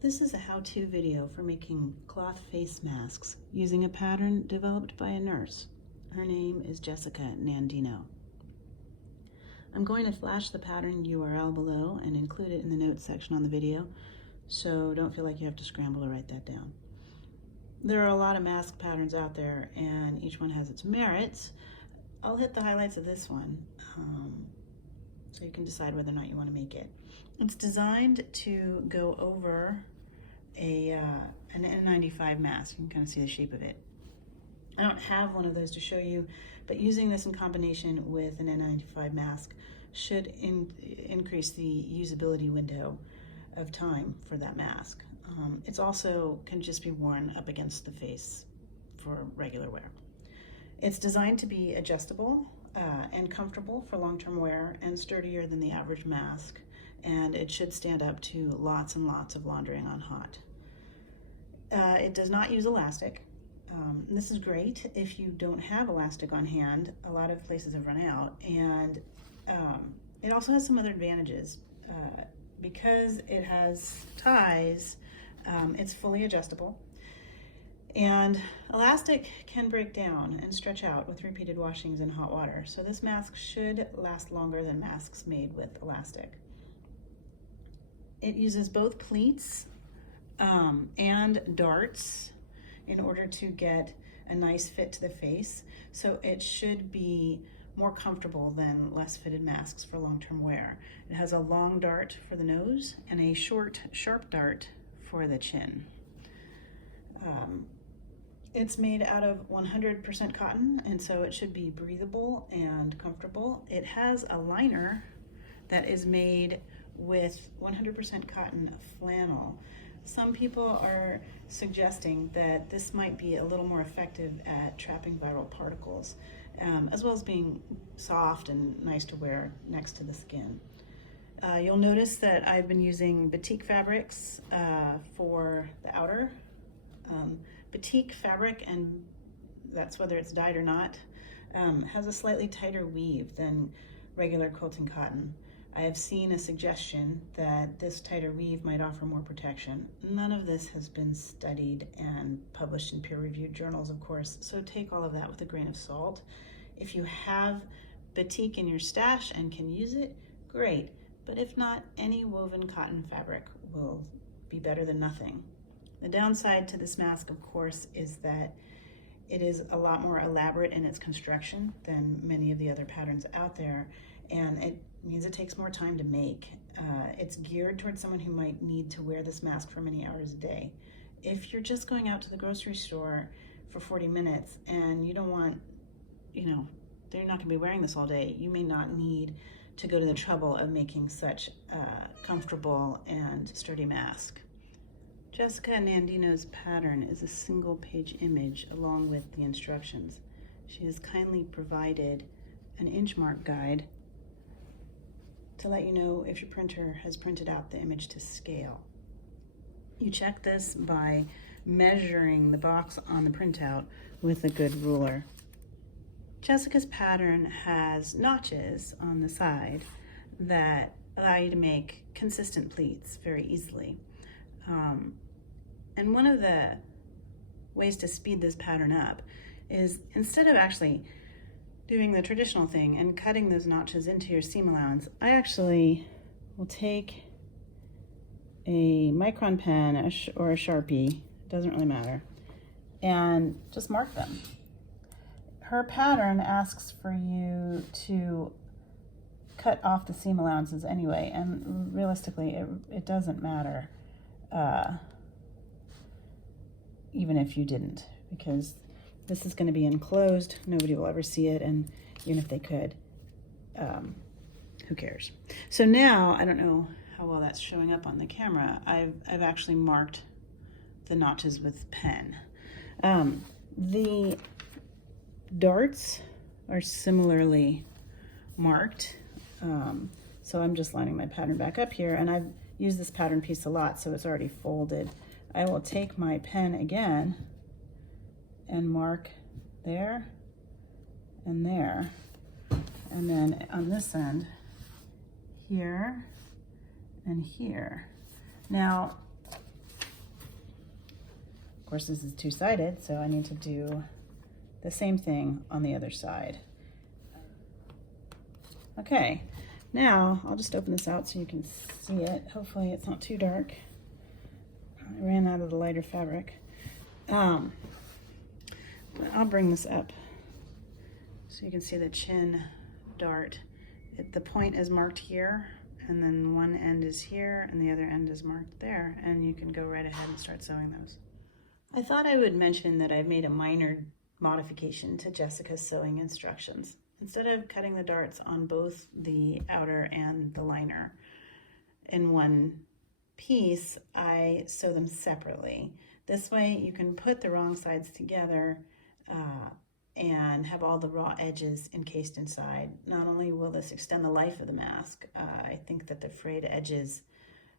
This is a how-to video for making cloth face masks using a pattern developed by a nurse. Her name is Jessica Nandino. I'm going to flash the pattern URL below and include it in the notes section on the video, so don't feel like you have to scramble to write that down. There are a lot of mask patterns out there and each one has its merits. I'll hit the highlights of this one so you can decide whether or not you want to make it. It's designed to go over an N95 mask. You can kind of see the shape of it. I don't have one of those to show you, but using this in combination with an N95 mask should increase the usability window of time for that mask. It's also can just be worn up against the face for regular wear. It's designed to be adjustable and comfortable for long-term wear and sturdier than the average mask, and it should stand up to lots and lots of laundering on hot. It does not use elastic. This is great if you don't have elastic on hand. A lot of places have run out, and it also has some other advantages. Because it has ties, it's fully adjustable, and elastic can break down and stretch out with repeated washings in hot water, so this mask should last longer than masks made with elastic. It uses both pleats and darts in order to get a nice fit to the face, so it should be more comfortable than less fitted masks for long-term wear. It has a long dart for the nose and a short, sharp dart for the chin. It's made out of 100% cotton, and so it should be breathable and comfortable. It has a liner that is made with 100% cotton flannel. Some people are suggesting that this might be a little more effective at trapping viral particles, as well as being soft and nice to wear next to the skin. You'll notice that I've been using batik fabrics for the outer. Batik fabric, and that's whether it's dyed or not, has a slightly tighter weave than regular quilting cotton. I have seen a suggestion that this tighter weave might offer more protection. None of this has been studied and published in peer-reviewed journals, of course, so take all of that with a grain of salt. If you have batik in your stash and can use it, great. But if not, any woven cotton fabric will be better than nothing. The downside to this mask, of course, is that it is a lot more elaborate in its construction than many of the other patterns out there, and it means it takes more time to make. It's geared towards someone who might need to wear this mask for many hours a day. If you're just going out to the grocery store for 40 minutes and you don't want, they're not gonna be wearing this all day, you may not need to go to the trouble of making such a comfortable and sturdy mask. Jessica Nandino's pattern is a single page image along with the instructions. She has kindly provided an inch mark guide to let you know if your printer has printed out the image to scale. You check this by measuring the box on the printout with a good ruler. Jessica's pattern has notches on the side that allow you to make consistent pleats very easily. And one of the ways to speed this pattern up is, instead of actually doing the traditional thing and cutting those notches into your seam allowance, I actually will take a micron pen or a Sharpie, doesn't really matter, and just mark them. Her pattern asks for you to cut off the seam allowances anyway, and realistically it doesn't matter even if you didn't, because this is going to be enclosed. Nobody will ever see it, and even if they could, who cares? So now, I don't know how well that's showing up on the camera, I've actually marked the notches with pen. The darts are similarly marked, so I'm just lining my pattern back up here, and I've used this pattern piece a lot, so it's already folded. I will take my pen again and mark there and there, and then on this end here and here. Now, course, this is two-sided, so I need to do the same thing on the other side. Okay, now I'll just open this out so you can see it. Hopefully it's not too dark. I ran out of the lighter fabric. But I'll bring this up so you can see the chin dart. The point is marked here, and then one end is here and the other end is marked there, and you can go right ahead and start sewing those. I thought I would mention that I've made a minor modification to Jessica's sewing instructions. Instead of cutting the darts on both the outer and the liner in one piece, I sew them separately. This way you can put the wrong sides together and have all the raw edges encased inside. Not only will this extend the life of the mask, I think that the frayed edges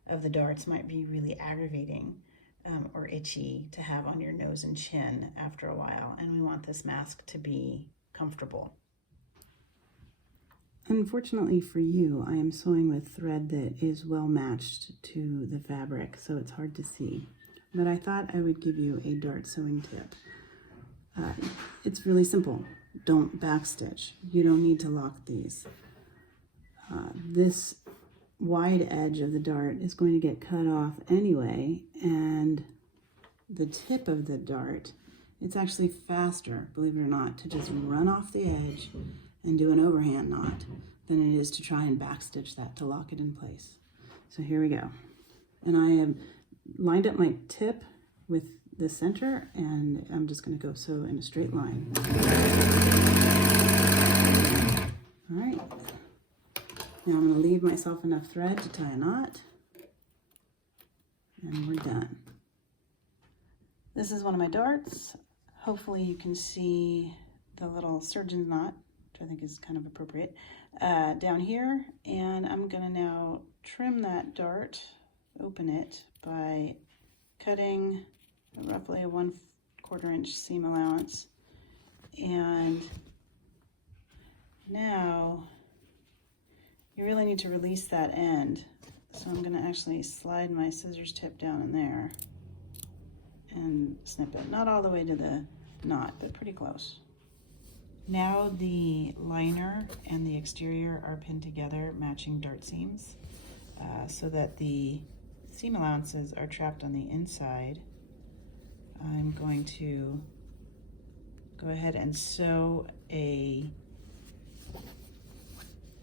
of the darts might be really aggravating or itchy to have on your nose and chin after a while, and we want this mask to be comfortable. Unfortunately for you, I am sewing with thread that is well matched to the fabric, so it's hard to see. But I thought I would give you a dart sewing tip. It's really simple. Don't backstitch. You don't need to lock these. This wide edge of the dart is going to get cut off anyway, and the tip of the dart, it's actually faster, believe it or not, to just run off the edge and do an overhand knot than it is to try and backstitch that to lock it in place. So here we go. And I have lined up my tip with the center, and I'm just going to go sew in a straight line. All right. Now I'm going to leave myself enough thread to tie a knot, and we're done. This is one of my darts. Hopefully you can see the little surgeon's knot, which I think is kind of appropriate, down here. And I'm going to now trim that dart, open it by cutting roughly a 1/4 inch seam allowance. And now you really need to release that end. So I'm going to actually slide my scissors tip down in there and snip it. Not all the way to the knot, but pretty close. Now the liner and the exterior are pinned together, matching dart seams, so that the seam allowances are trapped on the inside. I'm going to go ahead and sew a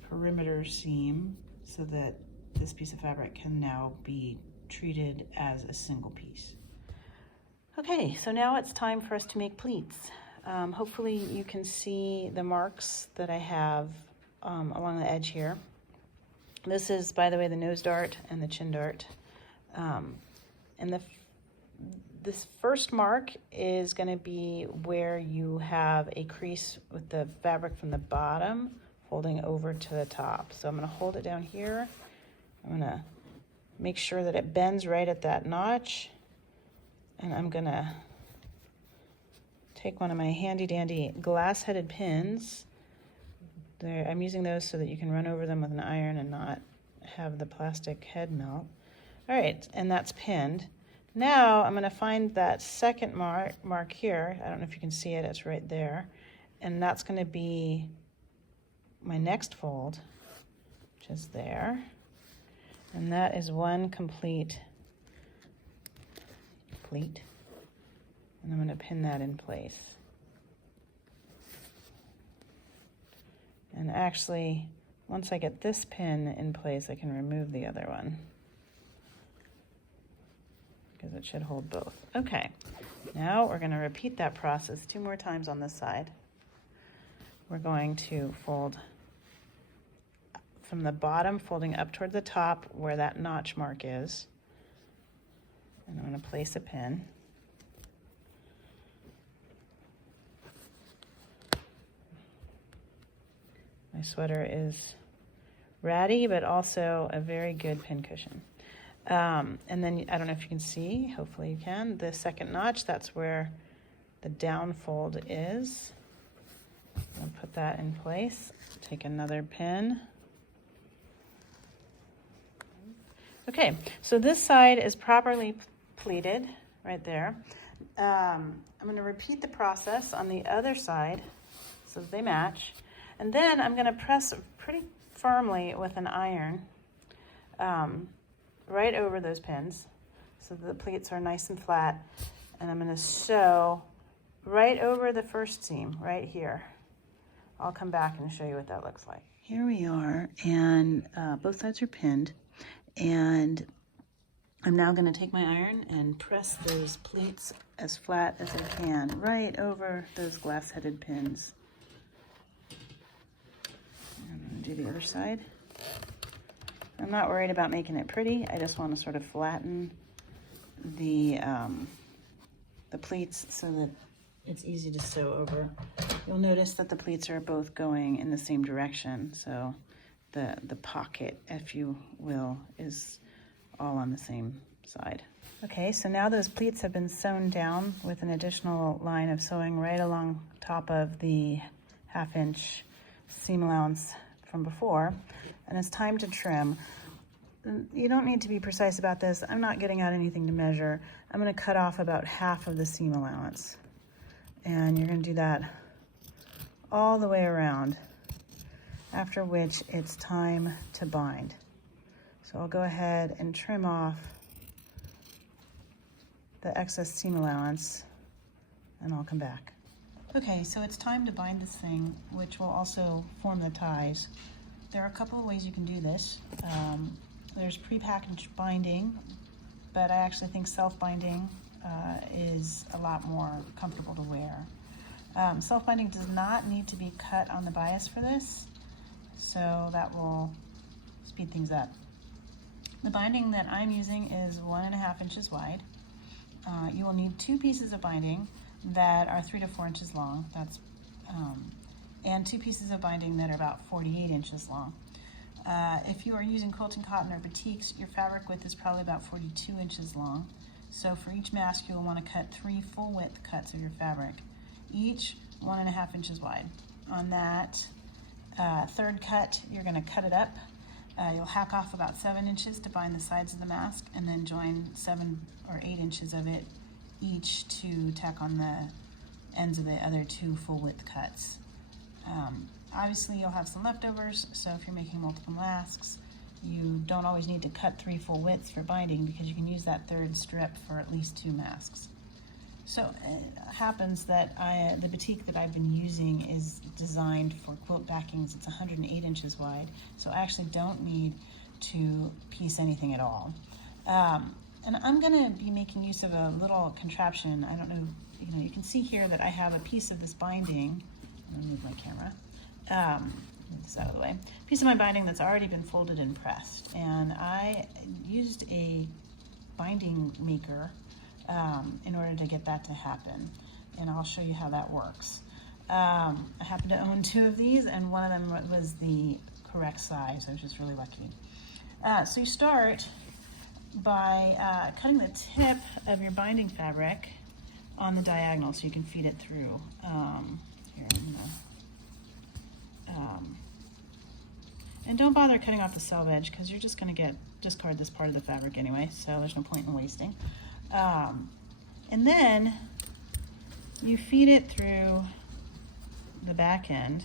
perimeter seam so that this piece of fabric can now be treated as a single piece. Okay, so now it's time for us to make pleats. Hopefully you can see the marks that I have along the edge here. This is, by the way, the nose dart and the chin dart. And this first mark is going to be where you have a crease with the fabric from the bottom folding over to the top. So I'm going to hold it down here. I'm going to make sure that it bends right at that notch. And I'm going to take one of my handy dandy glass-headed pins. I'm using those so that you can run over them with an iron and not have the plastic head melt. All right, and that's pinned. Now I'm going to find that second mark here. I don't know if you can see it, it's right there. And that's going to be my next fold, which is there. And that is one complete pleat. And I'm going to pin that in place. And actually, once I get this pin in place, I can remove the other one, because it should hold both. Okay, now we're going to repeat that process 2 more times on this side. We're going to fold from the bottom, folding up toward the top where that notch mark is. And I'm going to place a pin. My sweater is ratty, but also a very good pin cushion. And then, I don't know if you can see, hopefully you can, the second notch, that's where the down fold is. I'll put that in place. Take another pin. Okay, so this side is properly pleated right there. I'm going to repeat the process on the other side so that they match. And then I'm going to press pretty firmly with an iron right over those pins so that the pleats are nice and flat. And I'm going to sew right over the first seam right here. I'll come back and show you what that looks like. Here we are, and both sides are pinned, and I'm now going to take my iron and press those pleats as flat as I can right over those glass-headed pins. I'm going to do the other side. I'm not worried about making it pretty. I just want to sort of flatten the pleats so that it's easy to sew over. You'll notice that the pleats are both going in the same direction, so the pocket, if you will, is all on the same side. Okay, so now those pleats have been sewn down with an additional line of sewing right along top of the 1/2 inch seam allowance from before, and it's time to trim. You don't need to be precise about this. I'm not getting out anything to measure. I'm going to cut off about half of the seam allowance. And you're going to do that all the way around, after which it's time to bind. So I'll go ahead and trim off the excess seam allowance, and I'll come back. Okay, so it's time to bind this thing, which will also form the ties. There are a couple of ways you can do this. There's prepackaged binding, but I actually think self-binding is a lot more comfortable to wear. Self-binding does not need to be cut on the bias for this, so that will speed things up. The binding that I'm using is 1.5 inches wide. You will need 2 pieces of binding that are 3 to 4 inches long. That's and 2 pieces of binding that are about 48 inches long. If you are using quilting cotton or batiks, your fabric width is probably about 42 inches long. So for each mask, you'll want to cut 3 full width cuts of your fabric, each 1.5 inches wide. On that third cut, you're going to cut it up. You'll hack off about 7 inches to bind the sides of the mask, and then join 7 or 8 inches of it each to tack on the ends of the other 2 full width cuts. Obviously, you'll have some leftovers, so if you're making multiple masks, you don't always need to cut 3 full widths for binding, because you can use that third strip for at least 2 masks. So it happens that the batik that I've been using is designed for quilt backings. It's 108 inches wide, so I actually don't need to piece anything at all. And I'm going to be making use of a little contraption. I don't know, you can see here that I have a piece of this binding. Let me move my camera. Move this out of the way. Piece of my binding that's already been folded and pressed, and I used a binding maker in order to get that to happen, and I'll show you how that works. I happen to own 2 of these, and one of them was the correct size. I was just really lucky. So you start by cutting the tip of your binding fabric on the diagonal so you can feed it through. Here, I'm gonna, and don't bother cutting off the selve edge, because you're just going to discard this part of the fabric anyway, so there's no point in wasting. And then you feed it through the back end,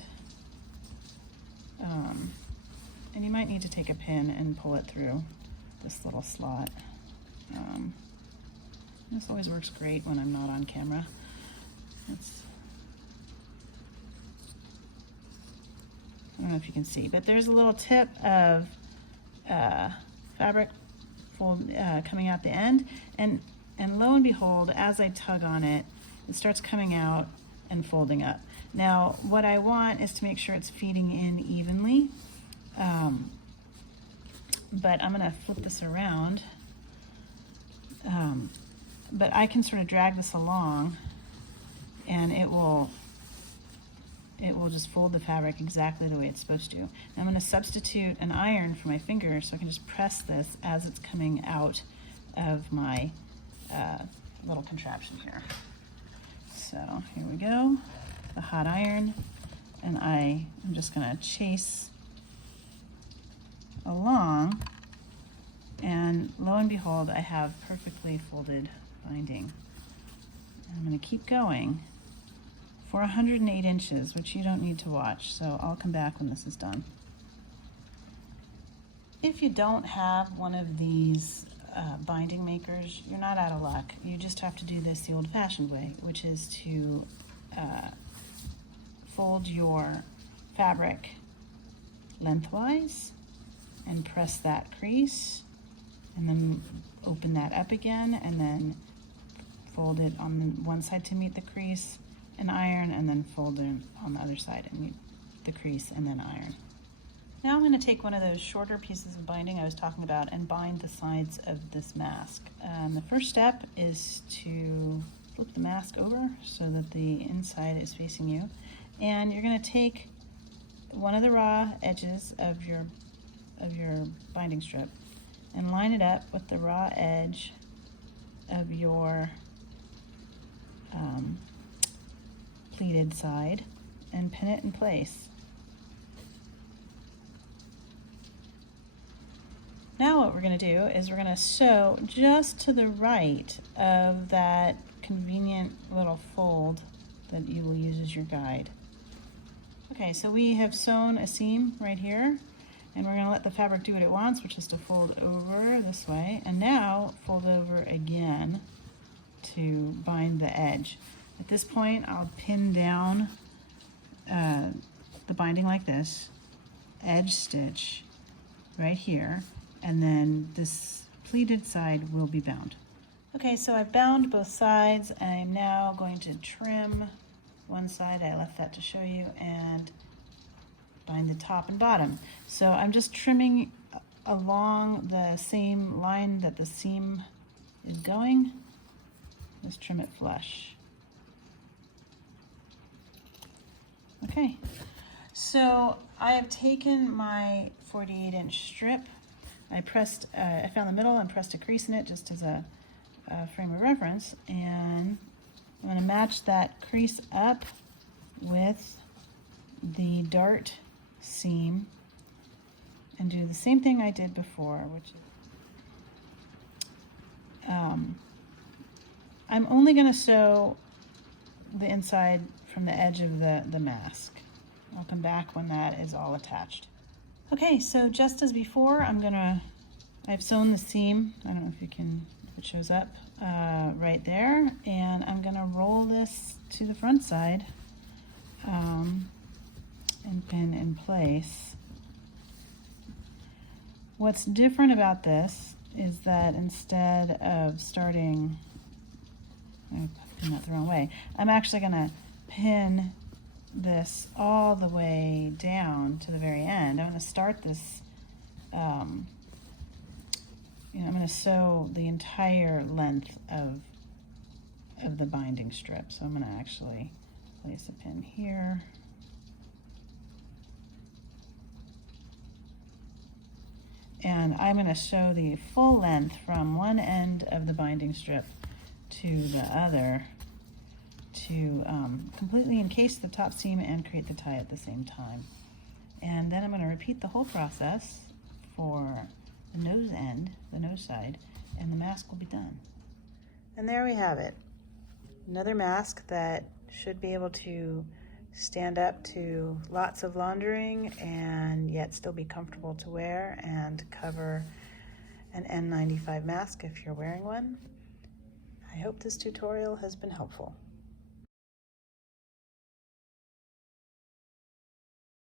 and you might need to take a pin and pull it through this little slot. This always works great when I'm not on camera. I don't know if you can see, but there's a little tip of fabric coming out the end, and lo and behold, as I tug on it, it starts coming out and folding up. Now, what I want is to make sure it's feeding in evenly, but I'm going to flip this around, but I can sort of drag this along, and it will just fold the fabric exactly the way it's supposed to. Now I'm going to substitute an iron for my finger so I can just press this as it's coming out of my little contraption here. So here we go, the hot iron, and I'm just going to chase along, and lo and behold, I have perfectly folded binding. I'm going to keep going for 108 inches, which you don't need to watch, so I'll come back when this is done. If you don't have one of these binding makers, you're not out of luck. You just have to do this the old-fashioned way, which is to fold your fabric lengthwise and press that crease, and then open that up again, and then fold it on one side to meet the crease and iron, and then fold it on the other side and meet the crease and then iron. Now I'm going to take one of those shorter pieces of binding I was talking about and bind the sides of this mask. The first step is to flip the mask over so that the inside is facing you, and you're going to take one of the raw edges of your binding strip and line it up with the raw edge of your pleated side and pin it in place. Now what we're going to do is we're going to sew just to the right of that convenient little fold that you will use as your guide. Okay, so we have sewn a seam right here, and we're going to let the fabric do what it wants, which is to fold over this way, and now fold over again to bind the edge. At this point, I'll pin down the binding like this, edge stitch right here, and then this pleated side will be bound. Okay, so I've bound both sides. I'm now going to trim one side. I left that to show you, and bind the top and bottom. So I'm just trimming along the same line that the seam is going. Just trim it flush. Okay, so I have taken my 48-inch strip. I found the middle and pressed a crease in it just as a frame of reference, and I'm going to match that crease up with the dart seam and do the same thing I did before, which is I'm only going to sew the inside from the edge of the mask. I'll come back when that is all attached. Okay, so just as before, I've sewn the seam. I don't know if it shows up right there, and I'm gonna roll this to the front side and pin in place. What's different about this is that instead of starting, I pinned that the wrong way, I'm actually gonna pin this all the way down to the very end. I'm going to start this, I'm going to sew the entire length of the binding strip. So I'm going to actually place a pin here. And I'm going to sew the full length from one end of the binding strip to the other to completely encase the top seam and create the tie at the same time. And then I'm going to repeat the whole process for the nose end, the nose side, and the mask will be done. And there we have it. Another mask that should be able to stand up to lots of laundering and yet still be comfortable to wear and cover an N95 mask if you're wearing one. I hope this tutorial has been helpful.